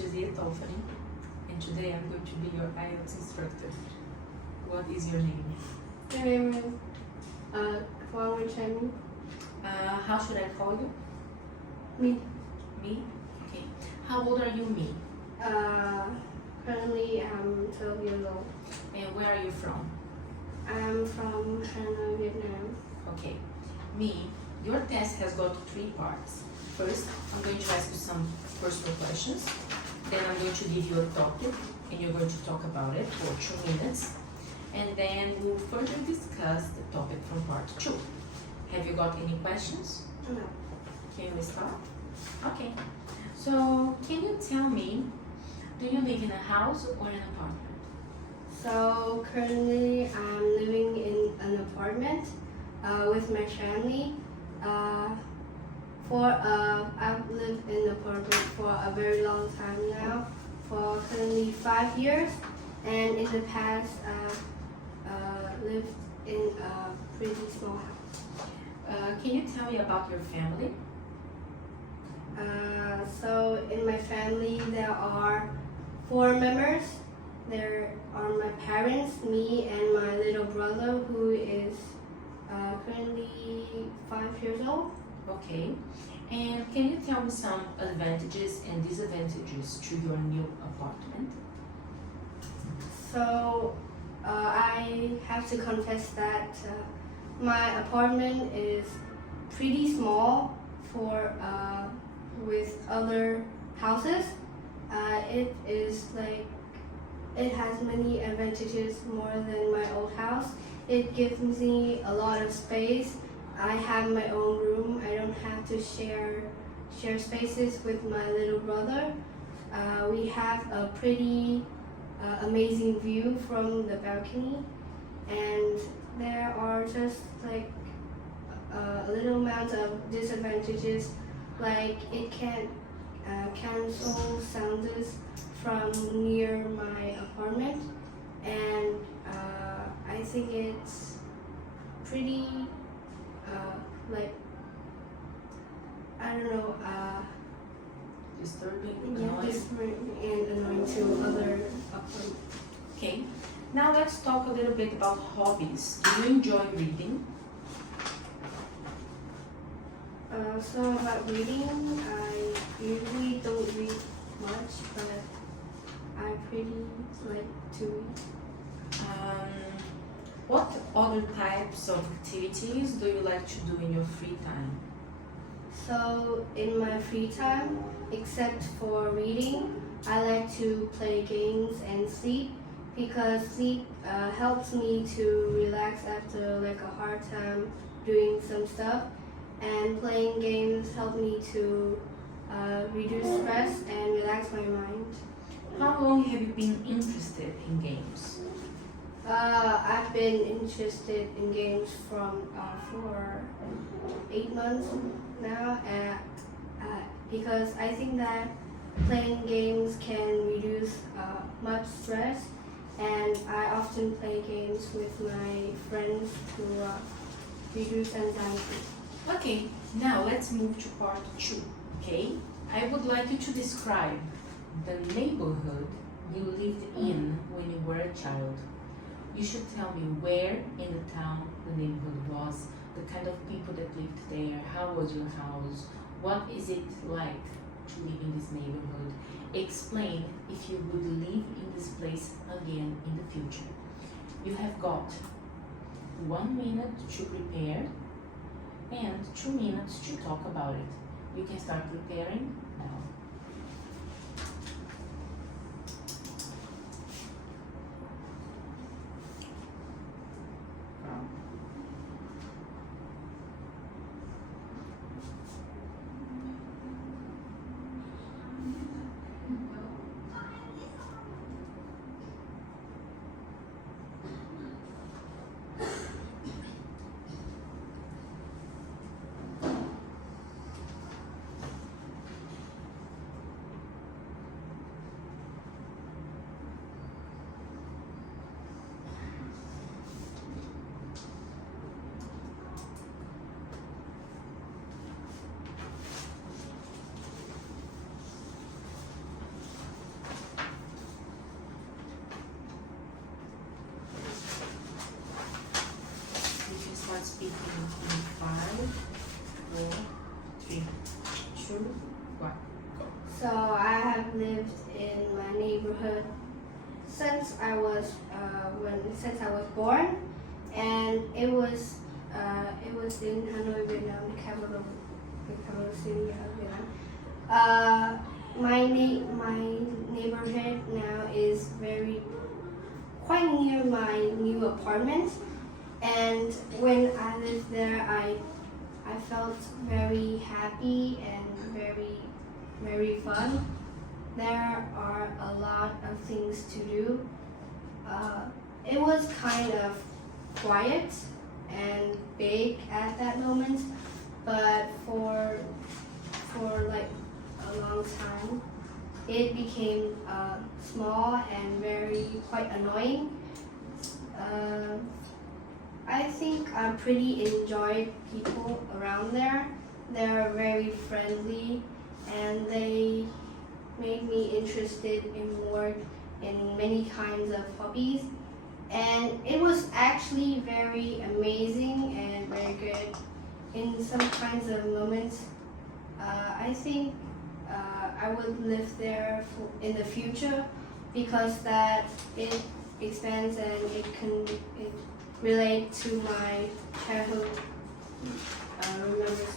is CG-IE1-2301, and today I'm going to be your IELTS instructor. What is your name? My name is Chen. How should I call you? Me. Me? Okay. How old are you, Me? Currently I'm 12 years old. And where are you from? I'm from Hanoi, Vietnam. Okay. Me, your test has got 3 parts. First, I'm going to ask you some personal questions. Then I'm going to give you a topic, and you're going to talk about it for 2 minutes. And then we'll further discuss the topic from part 2. Have you got any questions? No. Can we start? Okay. So, can you tell me, do you live in a house or an apartment? So currently I'm living in an apartment with my family. I've lived in an apartment for a very long time now, for currently 5 years, and in the past I've lived in a pretty small house. Can you tell me about your family? So in my family there are 4 members. There are my parents, me, and my little brother, who is currently 5 years old. Okay. And can you tell me some advantages and disadvantages to your new apartment? So I have to confess that my apartment is pretty small for with other houses. It has many advantages more than my old house. It gives me a lot of space. I have my own room. I don't have to share spaces with my little brother. We have a pretty amazing view from the balcony, and there are just like a little amount of disadvantages, like it can't cancel sounds from near my apartment, and I think it's pretty like, I don't know, Disturbing? different and annoying to other apartments. Okay. Now let's talk a little bit about hobbies. Do you enjoy reading? So about reading, I usually don't read much, but I pretty like to read. What other types of activities do you like to do in your free time? So in my free time, except for reading, I like to play games and sleep, because sleep helps me to relax after like a hard time doing some stuff, and playing games help me to reduce stress and relax my mind. How long have you been interested in games? I've been interested in games for 8 months now, because I think that playing games can reduce much stress, and I often play games with my friends to reduce anxiety. Okay, now let's move to part 2, okay? I would like you to describe the neighborhood you lived in when you were a child. You should tell me where in the town the neighborhood was, the kind of people that lived there, how was your house, what is it like to live in this neighborhood. Explain if you would live in this place again in the future. You have got 1 minute to prepare and 2 minutes to talk about it. You can start preparing now. What? So I have lived in my neighborhood since I was born, and it was in Hanoi, Vietnam, the capital city of Vietnam. My neighborhood now is quite near my new apartment, and when I lived there, I felt very happy and very fun. There are a lot of things to do. It was kind of quiet and big at that moment, but for like a long time, it became small and quite annoying. I think I pretty enjoyed people around there. They're very friendly, and they made me interested in many kinds of hobbies. And it was actually very amazing and very good in some kinds of moments. I think I would live there in the future because that it expands and it relate to my childhood remembers.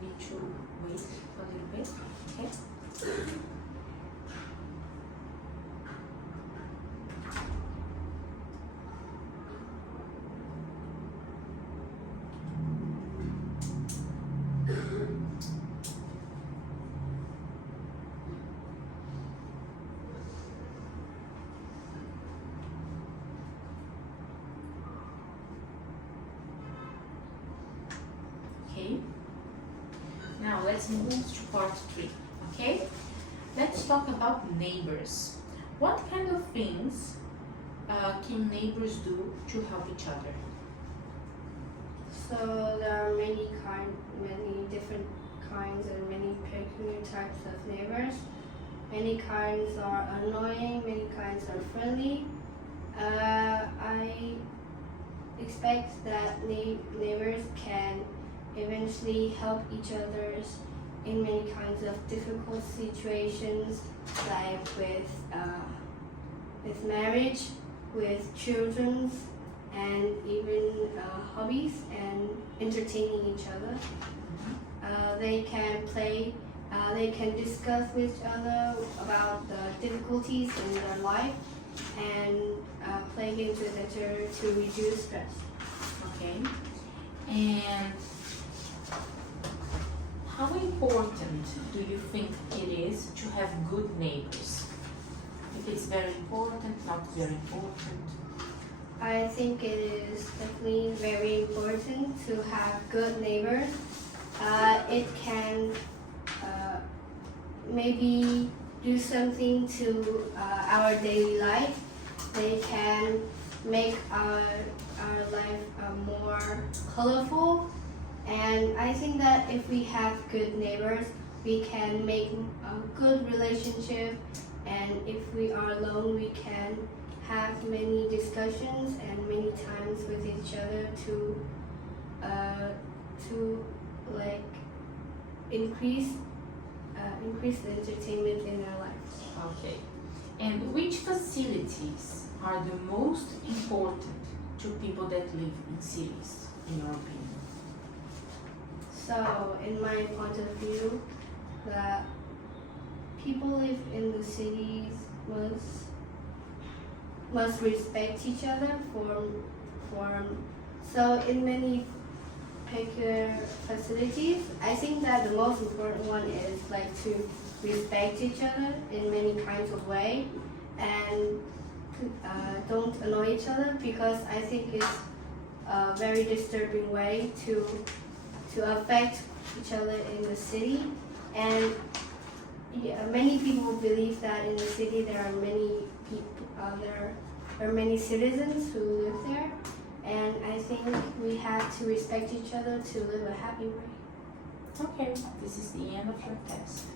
Need to wait a little bit. Okay. Okay. Now let's move to part 3. Okay. Let's talk about neighbors. What kind of things can neighbors do to help each other? So there are many different kinds and many peculiar types of neighbors. Many kinds are annoying, many kinds are friendly. I expect that neighbors can eventually help each other in many kinds of difficult situations, like with marriage, with children, and even hobbies and entertaining each other. They can play, they can discuss with each other about the difficulties in their life and play games with each other to reduce stress. Okay. And how important do you think it is to have good neighbors? If it's very important, not very important? I think it is definitely very important to have good neighbors. It can maybe do something to our daily life. They can make our life more colorful. And I think that if we have good neighbors, we can make a good relationship. And if we are alone, we can have many discussions and many times with each other to like increase the entertainment in our lives. Okay. And which facilities are the most important to people that live in cities, in your opinion? So, in my point of view, that people live in the cities must respect each other so in many peculiar facilities, I think that the most important one is like to respect each other in many kinds of way and don't annoy each other, because I think it's a very disturbing way to affect each other in the city. And many people believe that in the city there are many people, there are many citizens who live there, and I think we have to respect each other to live a happy way. Okay, this is the end of your test.